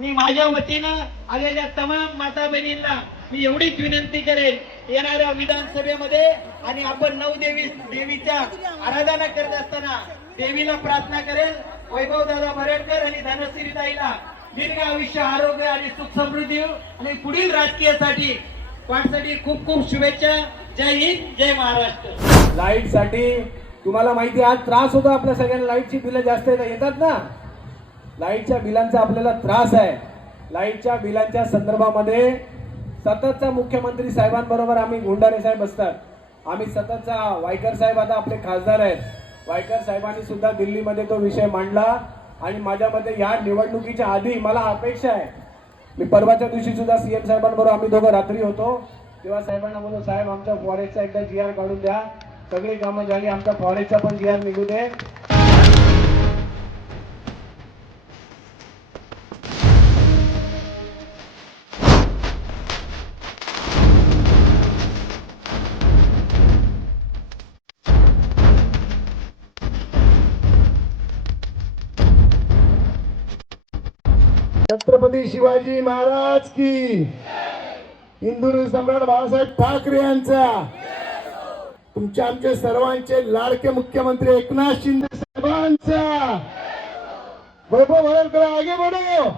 मी माझ्या वतीनं आलेल्या तमाम माता बहिणींना मी एवढीच विनंती करेन, येणाऱ्या विधानसभेमध्ये आणि आपण देवीच्या आराधना करत असताना देवीला प्रार्थना करेल, वैभव दादा भरेडकर आणि धनश्री ताईला दीर्घ आयुष्य, आरोग्य आणि सुख समृद्धी आणि पुढील राजकीयासाठी वाटसाठी खूप खूप शुभेच्छा. जय हिंद, जय महाराष्ट्र. लाईट साठी तुम्हाला माहिती आज त्रास होतो आपल्या सगळ्यांना. लाईटची बिलं जास्त येतात ना, लाईटच्या बिलांचा आपल्याला त्रास आहे. लाईटच्या बिलांच्या संदर्भामध्ये सततचा मुख्यमंत्री साहेबांबरोबर आम्ही गुंडारे साहेब असतात, आम्ही सततचा वायकर साहेब आता आपले खासदार आहेत, वायकर साहेबांनी सुद्धा दिल्लीमध्ये तो विषय मांडला. आणि माझ्या मते या निवडणुकीच्या आधी मला अपेक्षा आहे, मी परवाच्या दिवशी सुद्धा सीएम साहेबांबरोबर आम्ही दोघं रात्री होतो, तेव्हा साहेबांना बोललो, साहेब आमच्या फॉरेस्टचा एकदा GR काढून द्या, सगळी कामं झाली, आमच्या फॉरेस्टचा पण GR निघू दे. छत्रपती शिवाजी महाराज की, हिंदू सम्राट बाळासाहेब ठाकरे यांचा, तुमच्या आमचे सर्वांचे लाडके मुख्यमंत्री एकनाथ शिंदे साहेबांचा, वैभव भरेडकर आगे बढो.